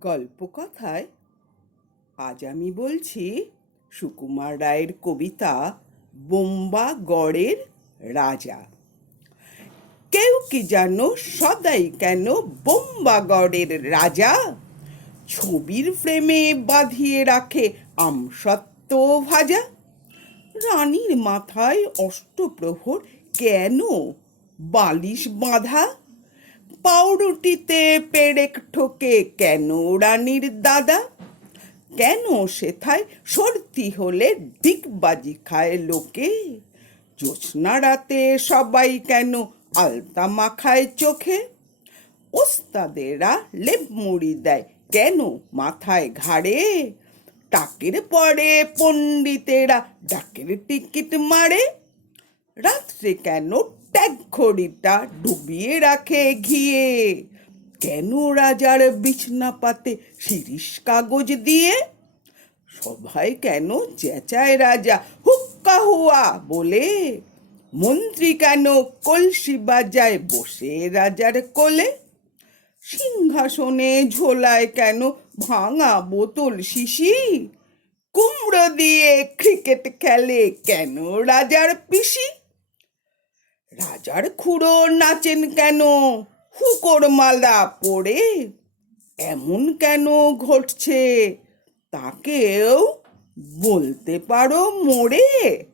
গল্পকথায় আজ আমি বলছি সুকুমার রায়ের কবিতা বোম্বাগড়ের রাজা। কেউ কি জানো সদাই কেন বোম্বাগড়ের রাজা? ছবির ফ্রেমে বাঁধিয়ে রাখে আমসত্ত্ব ভাজা। রানীর মাথায় অষ্টপ্রহর কেন বালিশ বাঁধা? পাউরুটিতে পেরেক ঠোকে কেন রানীর দাদা? কেন সেথায় সর্দি হলে ডিগবাজি খায় লোকে? জ্যোৎস্না রাতে সবাই কেন আলতা মাখায় চোখে? ওস্তাদেরা লেপ মুড়ি দেয় কেন মাথায় ঘাড়ে? টাকের পরে পণ্ডিতেরা ডাকের টিকিট মারে। রাত্রে কেন ট্যাগ ঘড়িটা ডুবিয়ে রাখে ঘিয়ে? কেন রাজার বিছনা পাতে শিরিষ কাগজ দিয়ে? সবাই কেন চেঁচায় রাজা হুক্কা হুয়া বলে? মন্ত্রী কেন কলসি বাজায় বসে রাজার কোলে? সিংহাসনে ঝোলায় কেন ভাঙা বোতল শিশি? কুমড়ো দিয়ে ক্রিকেট খেলে কেন রাজার পিসি? রাজার খুড়ো নাচেন কেন হুকোর মালা পরে? এমন কেন ঘটছে তাকেও বলতে পারো মোড়ে?